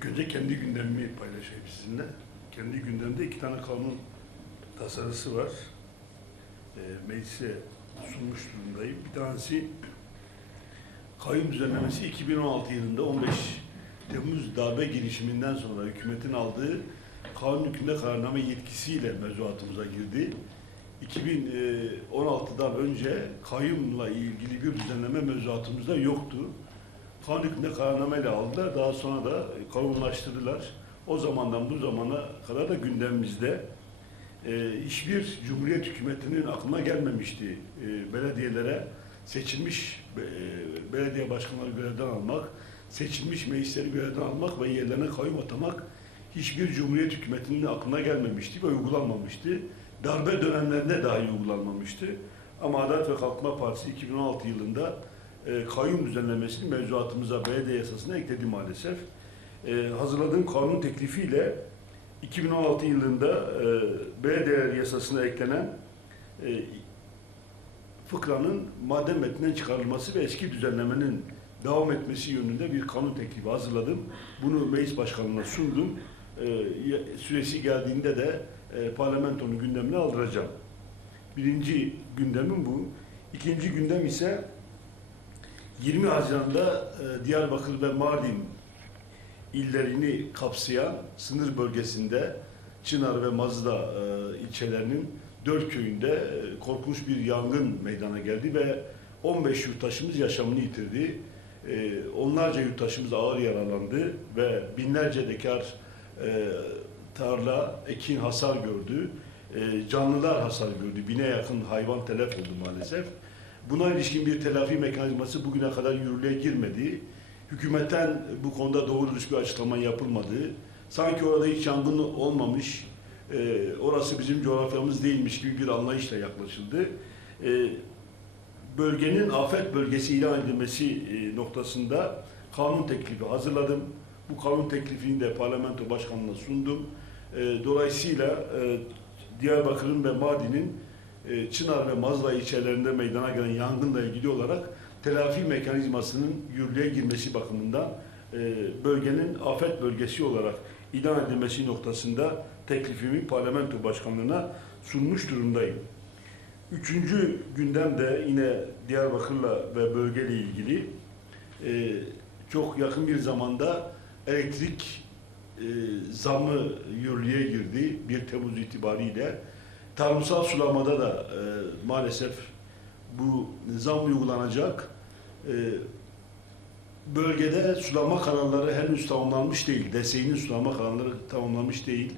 İlk önce kendi gündemimi paylaşayım sizinle. Kendi gündemde iki tane kanun tasarısı var. E, meclise sunmuş durumdayım. Bir tanesi kayyum düzenlemesi 2016 yılında 15 Temmuz darbe girişiminden sonra hükümetin aldığı kanun hükmünde kararname yetkisiyle mevzuatımıza girdi. 2016'dan önce kayyumla ilgili bir düzenleme mevzuatımızda yoktu. Kanun hükmünde kararnameyle aldılar. Daha sonra da kanunlaştırdılar. O zamandan bu zamana kadar da gündemimizde e, hiçbir Cumhuriyet hükümetinin aklına gelmemişti e, belediyelere seçilmiş e, belediye başkanları görevden almak, seçilmiş meclisleri görevden almak ve yerlerine kayyum atamak hiçbir Cumhuriyet hükümetinin aklına gelmemişti ve uygulanmamıştı. Darbe dönemlerinde dahi uygulanmamıştı. Ama Adalet ve Kalkınma Partisi 2016 yılında e, kayyum düzenlemesini mevzuatımıza, belediye yasasına ekledi maalesef. E, hazırladığım kanun teklifiyle 2016 yılında e, belediye yasasına eklenen e, fıkranın madde metninden çıkarılması ve eski düzenlemenin devam etmesi yönünde bir kanun teklifi hazırladım. Bunu meclis başkanına sundum. E, süresi geldiğinde de e, parlamentonun gündemine aldıracağım. Birinci gündemim bu. İkinci gündem ise 20 Haziran'da e, Diyarbakır ve Mardin illerini kapsayan sınır bölgesinde Çınar ve Mazda e, ilçelerinin dört köyünde e, korkunç bir yangın meydana geldi ve 15 yurttaşımız yaşamını yitirdi. Onlarca yurttaşımız ağır yaralandı ve binlerce dekar tarla, ekin hasar gördü. Canlılar hasar gördü. Bine yakın hayvan telef oldu maalesef. Buna ilişkin bir telafi mekanizması bugüne kadar yürürlüğe girmedi. Hükümetten bu konuda doğru dürüst bir açıklama yapılmadı. Sanki orada hiç yangın olmamış, e, orası bizim coğrafyamız değilmiş gibi bir anlayışla yaklaşıldı. E, bölgenin afet bölgesi ilan edilmesi e, noktasında kanun teklifi hazırladım. Bu kanun teklifini de parlamento başkanına sundum. E, dolayısıyla e, Diyarbakır'ın ve Mardin'in e, Çınar ve Mazla ilçelerinde meydana gelen yangınla ilgili olarak telafi mekanizmasının yürürlüğe girmesi bakımından e, bölgenin afet bölgesi olarak ilan edilmesi noktasında teklifimi parlamento başkanlığına sunmuş durumdayım. Üçüncü gündemde yine Diyarbakır'la ve bölgeyle ilgili e, çok yakın bir zamanda elektrik zamı yürürlüğe girdi 1 Temmuz itibariyle. Tarımsal sulamada da e, maalesef bu zam uygulanacak. E, bölgede sulama kanalları henüz tamamlanmış değil. DSİ'nin sulama kanalları tamamlanmış değil.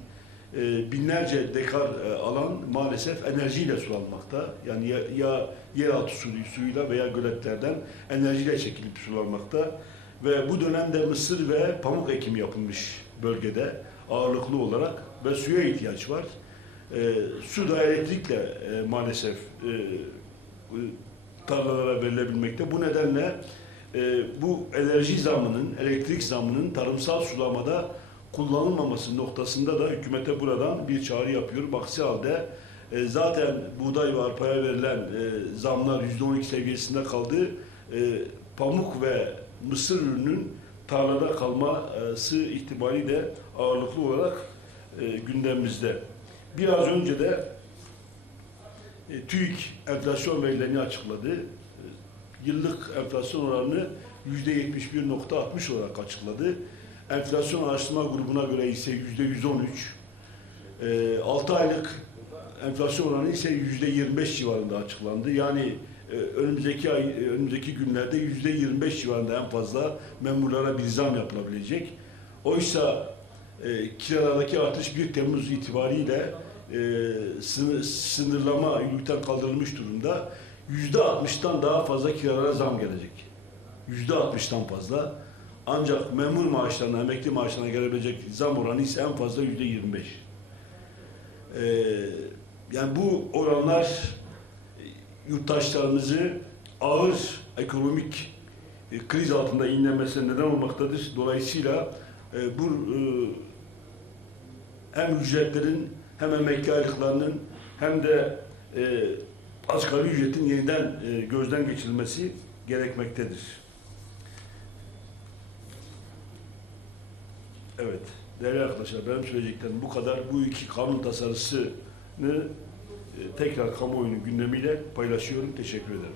E, binlerce dekar e, alan maalesef enerjiyle sulanmakta. Yani ya, ya yeraltı suyu, suyuyla veya göletlerden enerjiyle çekilip sulanmakta. Ve bu dönemde mısır ve pamuk ekimi yapılmış bölgede ağırlıklı olarak ve suya ihtiyaç var. E, su da elektrikle e, maalesef e, tarlalara verilebilmekte. Bu nedenle e, bu enerji zamının, elektrik zamının tarımsal sulamada kullanılmaması noktasında da hükümete buradan bir çağrı yapıyorum. Aksi halde e, zaten buğday ve arpaya verilen e, zamlar %12 seviyesinde kaldı. E, pamuk ve mısır ürünün tarlada kalması ihtimali ağırlıklı olarak e, gündemimizde. Biraz önce de e, TÜİK enflasyon verilerini açıkladı. E, Yıllık enflasyon oranını %71.60 olarak açıkladı. Enflasyon araştırma grubuna göre ise %113. 6 aylık enflasyon oranı ise %25 civarında açıklandı. Yani e, önümüzdeki ay, e, önümüzdeki günlerde %25 civarında en fazla memurlara bir zam yapılabilecek. Oysa e, kiralardaki artış 1 Temmuz itibariyle e, sınır, sınırlama yürürlükten kaldırılmış durumda. Yüzde 60'tan daha fazla kiralara zam gelecek. Yüzde 60'tan fazla. Ancak memur maaşlarına, emekli maaşlarına gelebilecek zam oranı ise en fazla yüzde 25. Ee, yani bu oranlar e, yurttaşlarımızı ağır ekonomik e, kriz altında inlemesine neden olmaktadır. Dolayısıyla e, bu e, hem ücretlerin hem emekli aylıklarının hem de e, asgari ücretin yeniden e, gözden geçirilmesi gerekmektedir. Evet, değerli arkadaşlar benim söyleyeceklerim bu kadar. Bu iki kanun tasarısını e, tekrar kamuoyunun gündemiyle paylaşıyorum. Teşekkür ederim.